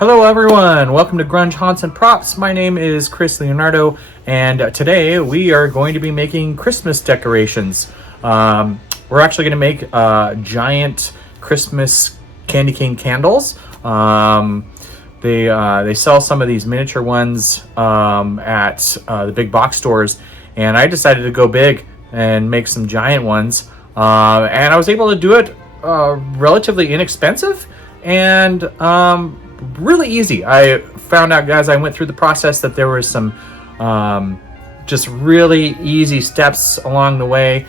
Hello everyone, welcome to Grunge Haunts and Props. My name is Chris Leonardo, and today we are going to be making Christmas decorations. We're actually going to make giant Christmas candy cane candles. They sell some of these miniature ones at the big box stores, and I decided to go big and make some giant ones. And I was able to do it relatively inexpensive and really easy. I found out, guys, I went through the process that there was some just really easy steps along the way,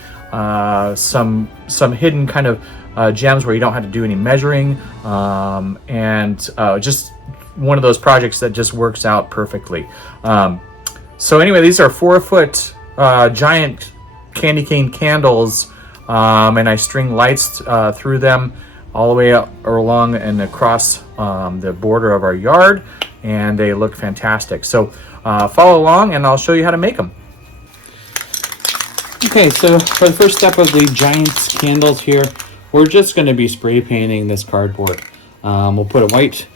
some hidden kind of gems where you don't have to do any measuring, and just one of those projects that just works out perfectly. So anyway, these are 4-foot giant candy cane candles, and I string lights through them all the way up or along and across the border of our yard, and they look fantastic. So follow along and I'll show you how to make them. Okay, so for the first step of the giant candles here, we're just going to be spray painting this cardboard. We'll put a white,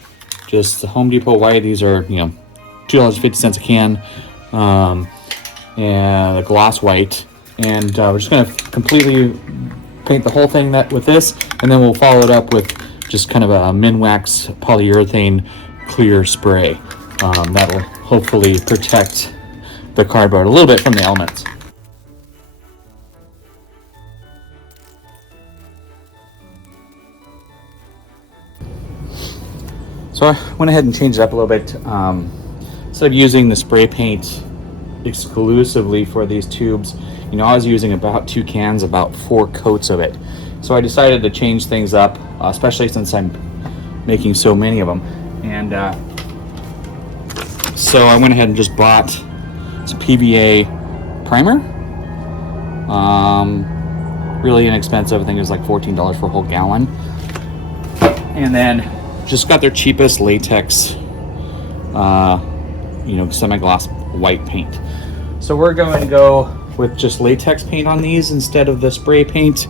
just the Home Depot white. These are, $2.50 a can, and a gloss white. And we're just going to completely paint the whole thing with this, and then we'll follow it up with just kind of a Minwax polyurethane clear spray. That will hopefully protect the cardboard a little bit from the elements. So I went ahead and changed it up a little bit. Instead of using the spray paint exclusively for these tubes, I was using about 2 cans, about 4 coats of it. So I decided to change things up, especially since I'm making so many of them. And so I went ahead and just bought some PVA primer. Really inexpensive. I think it was like $14 for a whole gallon. And then just got their cheapest latex, semi-gloss white paint. So we're going to go with just latex paint on these instead of the spray paint.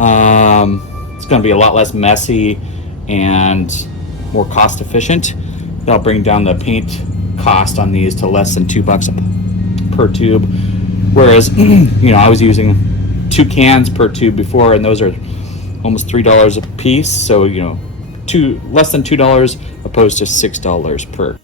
It's going to be a lot less messy and more cost efficient. That'll bring down the paint cost on these to less than $2 per tube. Whereas, I was using 2 cans per tube before, and those are almost $3 a piece. So, less than $2 opposed to $6 per.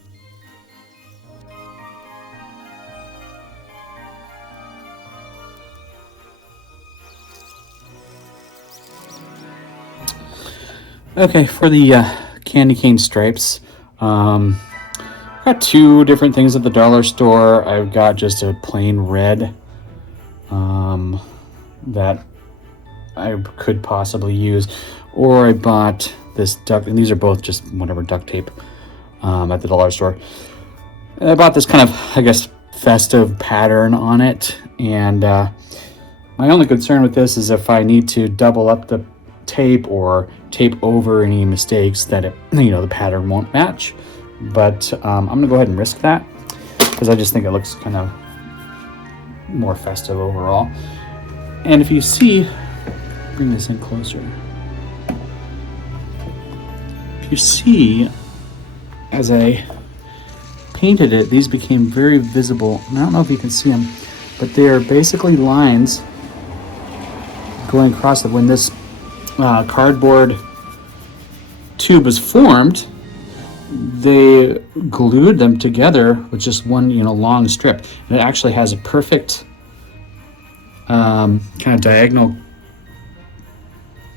Okay, for the candy cane stripes, got 2 different things at the dollar store. I've got just a plain red that I could possibly use, or I bought this duct, and these are both just whatever duct tape at the dollar store. And I bought this kind of, festive pattern on it, and my only concern with this is if I need to double up the tape or tape over any mistakes that the pattern won't match. But I'm gonna go ahead and risk that because I just think it looks kind of more festive overall. And if you see, bring this in closer. If you see, as I painted it, these became very visible. And I don't know if you can see them, but they are basically lines going across it. When this cardboard tube was formed, they glued them together with just one long strip, and it actually has a perfect kind of diagonal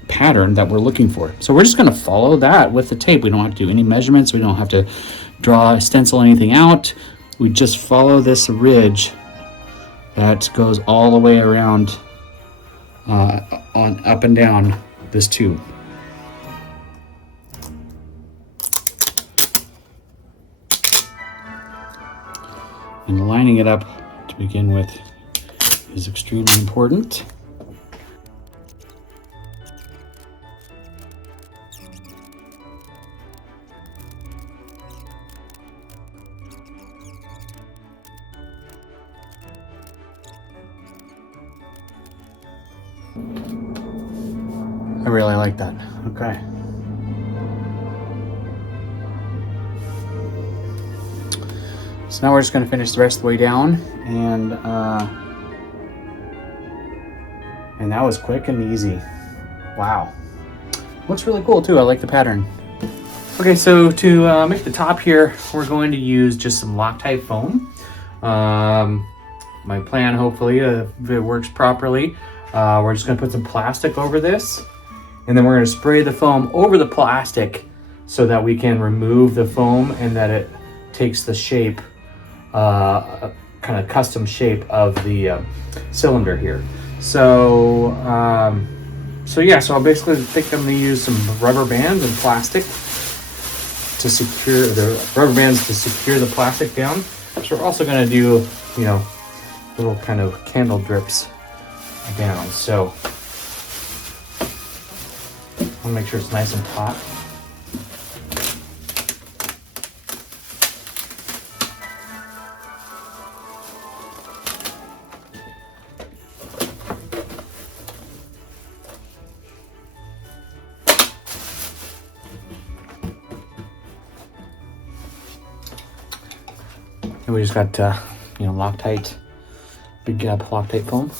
pattern that we're looking for. So we're just going to follow that with the tape. We don't have to do any measurements. We don't have to draw, stencil anything out. We just follow this ridge that goes all the way around on up and down this tube. And lining it up to begin with is extremely important. I really like that. Okay. So now we're just going to finish the rest of the way down, and that was quick and easy. Wow. Looks really cool too. I like the pattern. Okay, so to make the top here, we're going to use just some Loctite foam. My plan, hopefully, if it works properly, we're just going to put some plastic over this, and then we're going to spray the foam over the plastic so that we can remove the foam and that it takes the shape, kind of custom shape of the cylinder here. So, so I'll basically think I'm going to use some rubber bands and plastic to secure the plastic down. So we're also going to do, little kind of candle drips down. So I'll make sure it's nice and taut. And we just got, Loctite, big Loctite foam.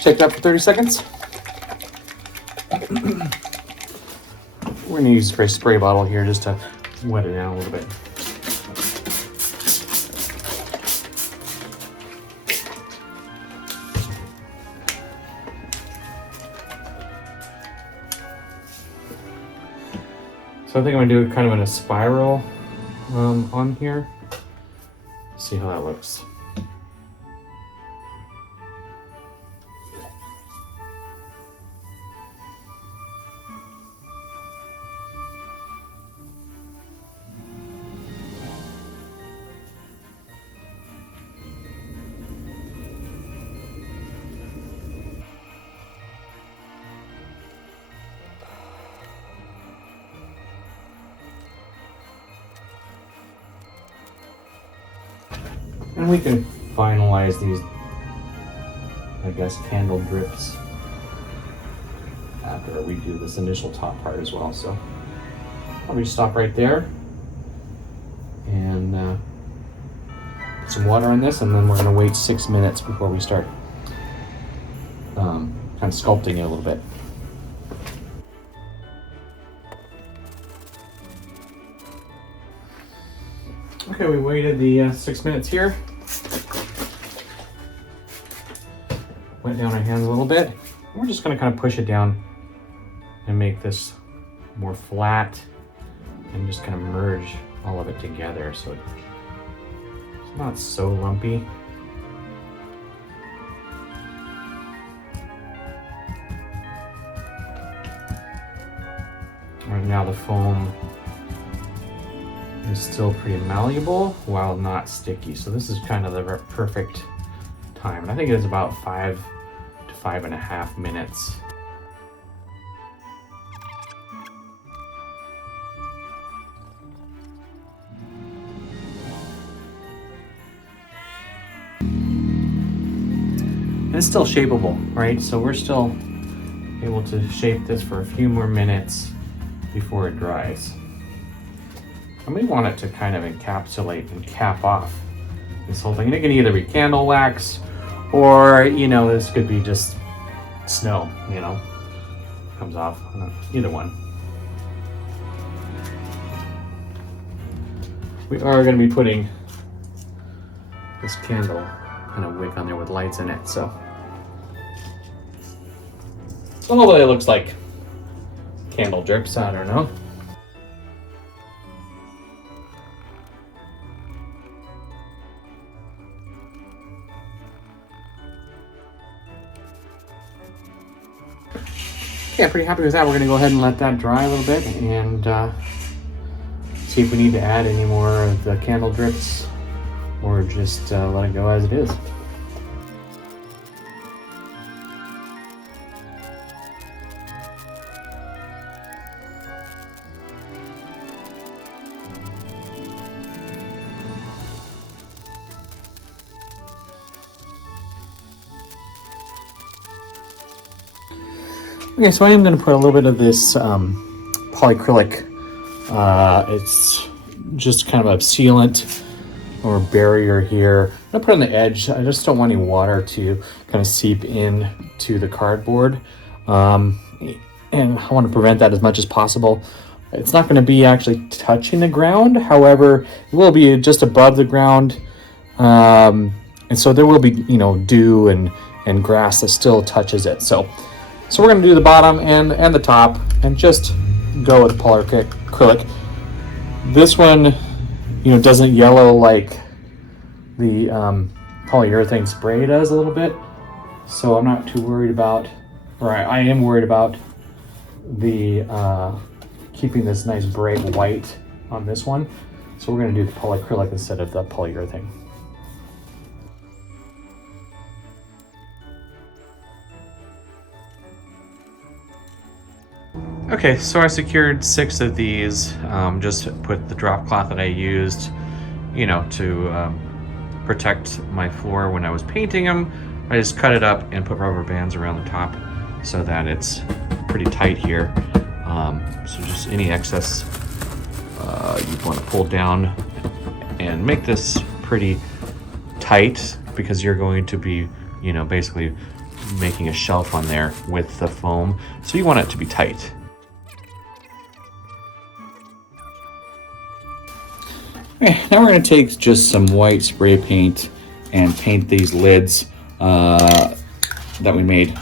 Take that for 30 seconds. We're gonna use a spray bottle here just to wet it down a little bit. So I think I'm gonna do it kind of in a spiral on here. See how that looks. And we can finalize these, I guess, candle drips after we do this initial top part as well. So probably stop right there and put some water on this, and then we're going to wait 6 minutes before we start kind of sculpting it a little bit. Okay, we waited the 6 minutes here. Went down our hands a little bit. We're just going to kind of push it down and make this more flat and just kind of merge all of it together so it's not so lumpy. Right now the foam is still pretty malleable while not sticky. So this is kind of the perfect time. And I think it is about 5 to 5.5 minutes. And it's still shapeable, right? So we're still able to shape this for a few more minutes before it dries. And we want it to kind of encapsulate and cap off this whole thing. And it can either be candle wax or, this could be just snow, comes off, either one. We are going to be putting this candle kind of wick on there with lights in it, so hopefully it looks like candle drips, I don't know. Yeah, pretty happy with that. We're going to go ahead and let that dry a little bit and see if we need to add any more of the candle drips or just let it go as it is. Okay, so I am going to put a little bit of this polyacrylic. It's just kind of a sealant or barrier here. I'm gonna put on the edge. I just don't want any water to kind of seep in to the cardboard. And I want to prevent that as much as possible. It's not going to be actually touching the ground. However, it will be just above the ground. And so there will be, you know, dew and grass that still touches it. So we're going to do the bottom and the top and just go with polyacrylic. This one, you know, doesn't yellow like the polyurethane spray does a little bit. So I'm not too worried about, or I am worried about the keeping this nice bright white on this one. So we're going to do the polyacrylic instead of the polyurethane. Okay, so I secured 6 of these. Just put the drop cloth that I used, you know, to protect my floor when I was painting them. I just cut it up and put rubber bands around the top so that it's pretty tight here. So just any excess you want to pull down and make this pretty tight, because you're going to be, you know, basically making a shelf on there with the foam. So you want it to be tight. Okay, now we're going to take just some white spray paint and paint these lids that we made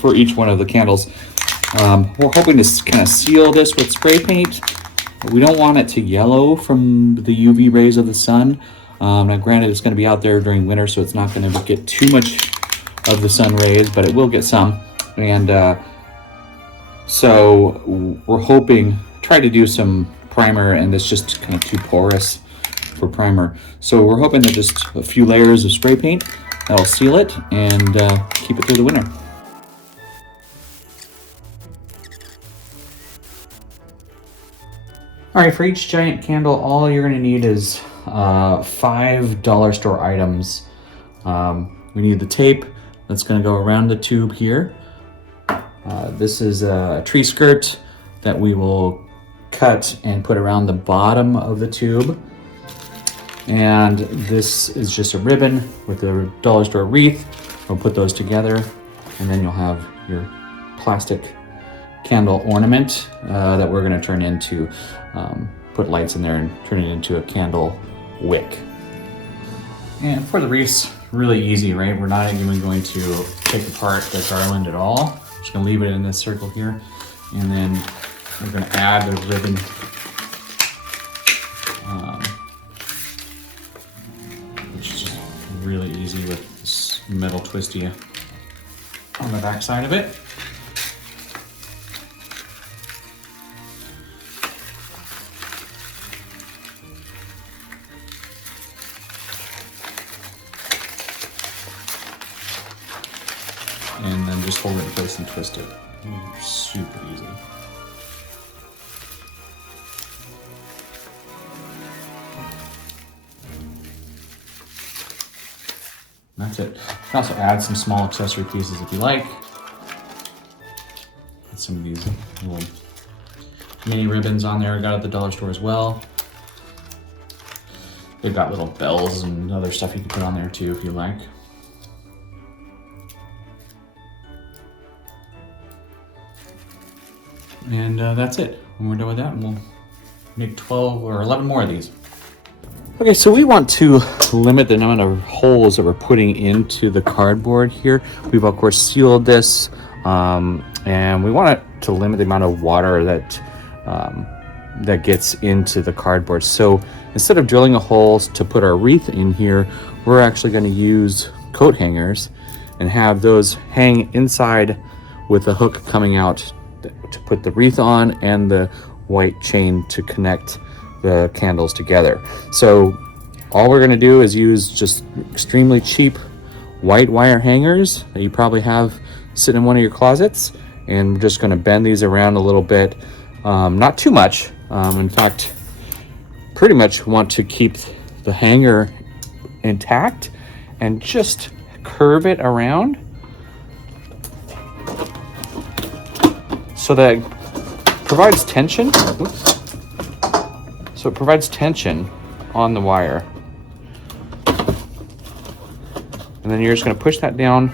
for each one of the candles. We're hoping to kind of seal this with spray paint. We don't want it to yellow from the UV rays of the sun. Now granted, it's going to be out there during winter, so it's not going to get too much of the sun rays, but it will get some. And so we're hoping, try to do some primer, and it's just kind of too porous for primer. So we're hoping that just a few layers of spray paint that'll seal it and keep it through the winter. All right, for each giant candle, all you're gonna need is 5 dollar store items. We need the tape that's gonna go around the tube here. This is a tree skirt that we will cut and put around the bottom of the tube. And this is just a ribbon with a dollar store wreath. We'll put those together, and then you'll have your plastic candle ornament that we're going to turn into, put lights in there and turn it into a candle wick. And for the wreaths, really easy, right? We're not even going to take apart the garland at all. Just going to leave it in this circle here, and then we're going to add the ribbon which is just really easy with this metal twisty on the back side of it. And then just hold it in place and twist it. Super easy. That's it. You can also add some small accessory pieces if you like. Get some of these little mini ribbons on there I got at the dollar store as well. They've got little bells and other stuff you can put on there too if you like. And that's it. When we're done with that, we'll make 12 or 11 more of these. Okay, so we want to limit the amount of holes that we're putting into the cardboard here. We've of course sealed this, and we want it to limit the amount of water that that gets into the cardboard. So instead of drilling a hole to put our wreath in here, we're actually going to use coat hangers and have those hang inside with a hook coming out to put the wreath on and the white chain to connect the candles together. So all we're going to do is use just extremely cheap white wire hangers that you probably have sitting in one of your closets, and we're just going to bend these around a little bit, not too much. In fact, pretty much want to keep the hanger intact and just curve it around so that it provides tension. Oops. So it provides tension on the wire And then you're just going to push that down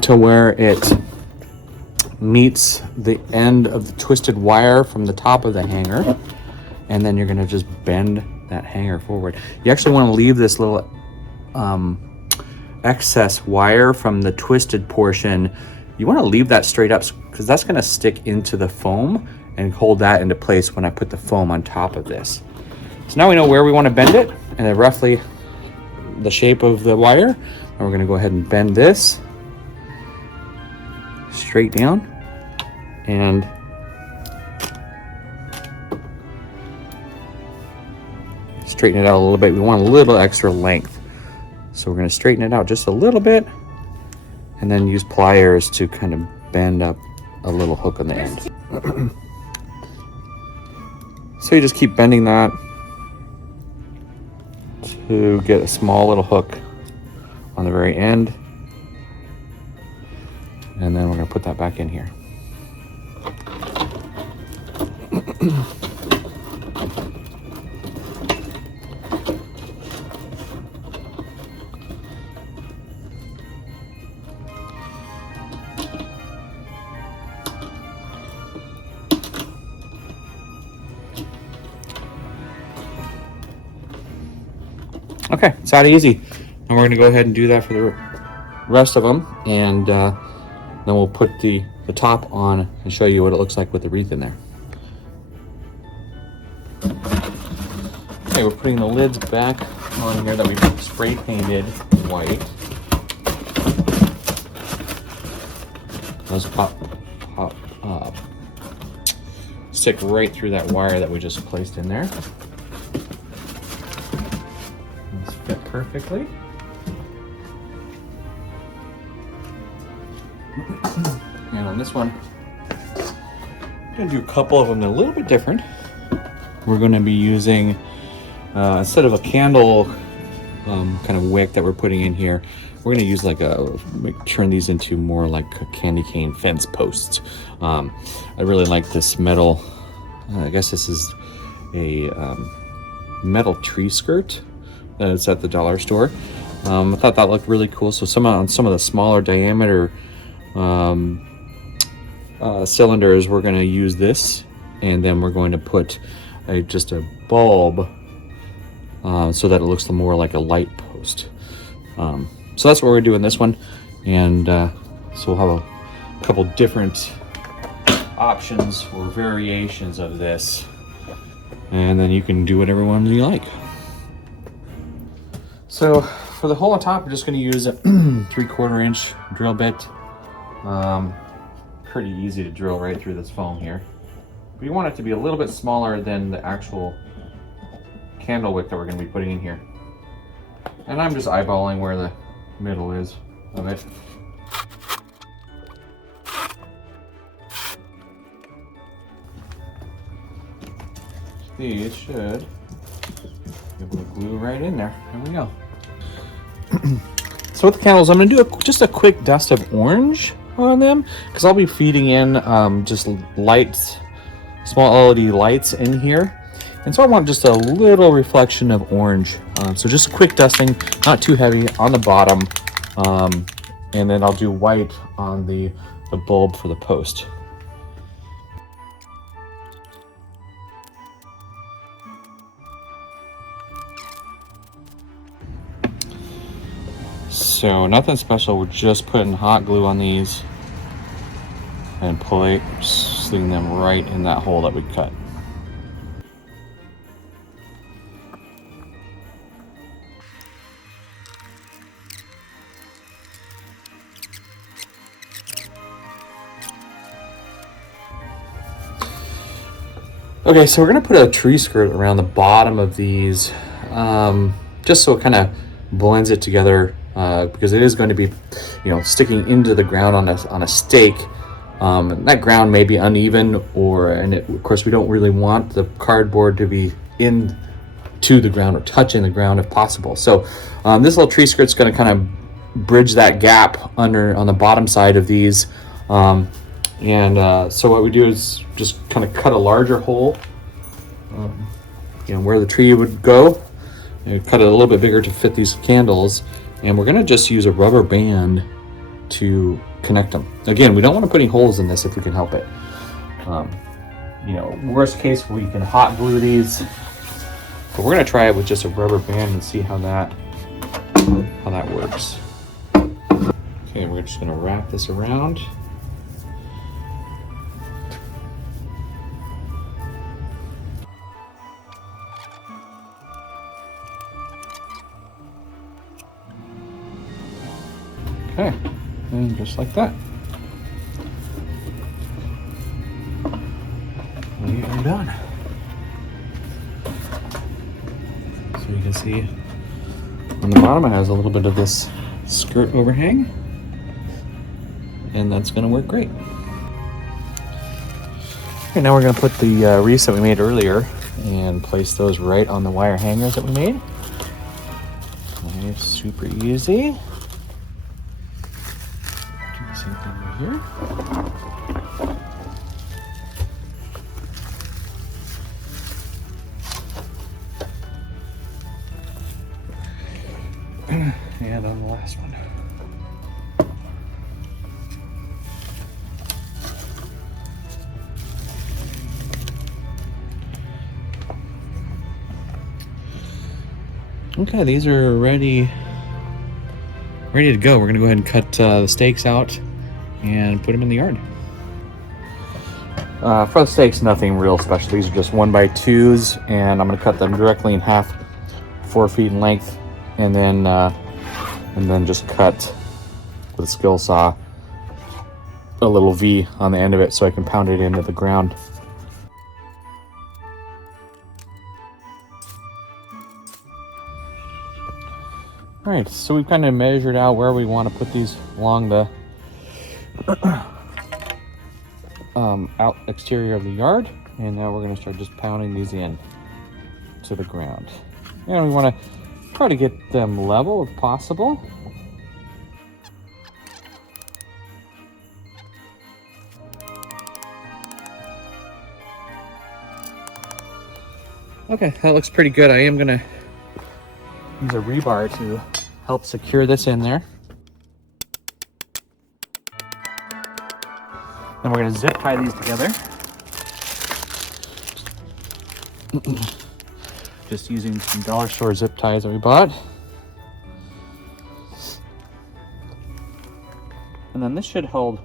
to where it meets the end of the twisted wire from the top of the hanger. And then you're going to just bend that hanger forward. You actually want to leave this little excess wire from the twisted portion. You want to leave that straight up because that's going to stick into the foam and hold that into place when I put the foam on top of this. So now we know where we want to bend it and then roughly the shape of the wire. And we're going to go ahead and bend this straight down and straighten it out a little bit. We want a little extra length. So we're going to straighten it out just a little bit and then use pliers to kind of bend up a little hook on the end. So you just keep bending that to get a small little hook on the very end. And then we're going to put that back in here. Okay, it's that easy. And we're going to go ahead and do that for the rest of them. And then we'll put the top on and show you what it looks like with the wreath in there. Okay, we're putting the lids back on here that we spray painted white. Those stick right through that wire that we just placed in there. These fit perfectly. And on this one, I'm going to do a couple of them that are a little bit different. We're going to be using, instead of a candle kind of wick that we're putting in here, we're going to use turn these into more like candy cane fence posts. I really like this metal, I guess this is a metal tree skirt that's at the dollar store. I thought that looked really cool. So on some of the smaller diameter cylinders, we're going to use this, and then we're going to put just a bulb so that it looks more like a light post. So that's what we're doing this one, and so we'll have a couple different options or variations of this, and then you can do whatever one you like. So for the hole on top, we're just going to use a 3/4 inch drill bit. Pretty easy to drill right through this foam here. But you want it to be a little bit smaller than the actual candle wick that we're going to be putting in here. And I'm just eyeballing where the middle is of it. These should be able to glue right in there. There we go. So with the candles, I'm going to do just a quick dust of orange on them, because I'll be feeding in just lights, small LED lights in here, and so I want just a little reflection of orange. So just a quick dusting, not too heavy, on the bottom, and then I'll do white on the bulb for the post. So nothing special, we're just putting hot glue on these and sling them right in that hole that we cut. Okay, so we're gonna put a tree skirt around the bottom of these, just so it kind of blends it together. Because it is going to be, sticking into the ground on a stake. That ground may be uneven, of course, we don't really want the cardboard to be into the ground or touching the ground if possible. So this little tree skirt's going to kind of bridge that gap on the bottom side of these. So what we do is just kind of cut a larger hole, where the tree would go. I cut it a little bit bigger to fit these candles, and we're gonna just use a rubber band to connect them. Again, we don't want to put any holes in this if we can help it. You know, worst case, we can hot glue these, but we're gonna try it with just a rubber band and see how that works. Okay, we're just gonna wrap this around. Okay, and just like that. We are done. So you can see on the bottom it has a little bit of this skirt overhang, and that's going to work great. Okay, now we're going to put the wreaths that we made earlier and place those right on the wire hangers that we made. Nice, super easy. Do the same thing right here. And on the last one. Okay, these are ready to go. We're gonna go ahead and cut the stakes out and put them in the yard. For the stakes, nothing real special. These are just 1x2s, and I'm gonna cut them directly in half, 4 feet in length, and then just cut with a skill saw a little V on the end of it so I can pound it into the ground. All right, so we've kind of measured out where we want to put these along the out exterior of the yard, and now we're going to start just pounding these in to the ground. And we want to try to get them level if possible. Okay, that looks pretty good. I am going to use a rebar to help secure this in there. Then we're going to zip tie these together. Just using some dollar store zip ties that we bought. And then this should hold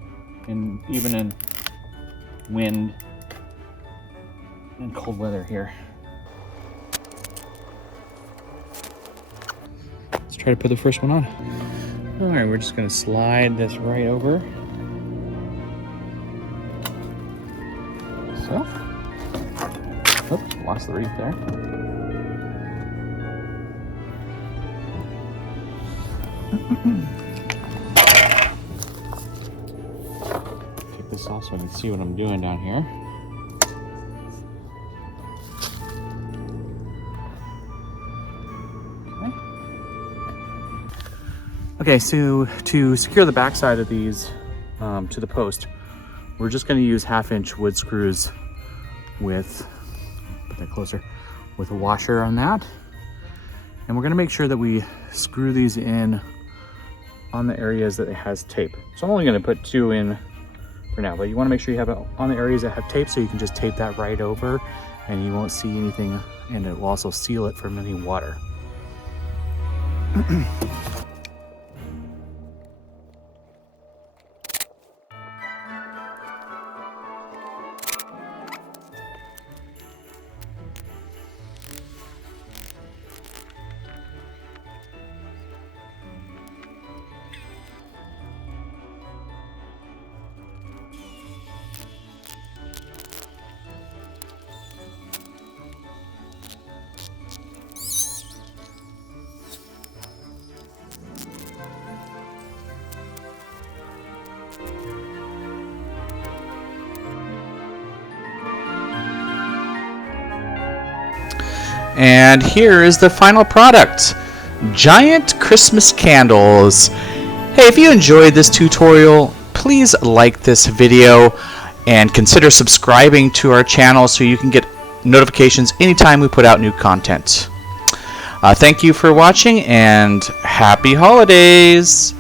even in wind and cold weather here. Let's try to put the first one on. All right, we're just going to slide this right over. So, oops, lost the wreath there. Take this off so I can see what I'm doing down here. Okay, so to secure the backside of these to the post, we're just going to use 1/2-inch wood screws with, put that closer, with a washer on that. And we're going to make sure that we screw these in on the areas that it has tape. So I'm only going to put 2 in for now, but you want to make sure you have it on the areas that have tape, so you can just tape that right over and you won't see anything, and it will also seal it from any water. And here is the final product, giant Christmas candles. Hey, if you enjoyed this tutorial, please like this video and consider subscribing to our channel so you can get notifications anytime we put out new content. Thank you for watching, and happy holidays!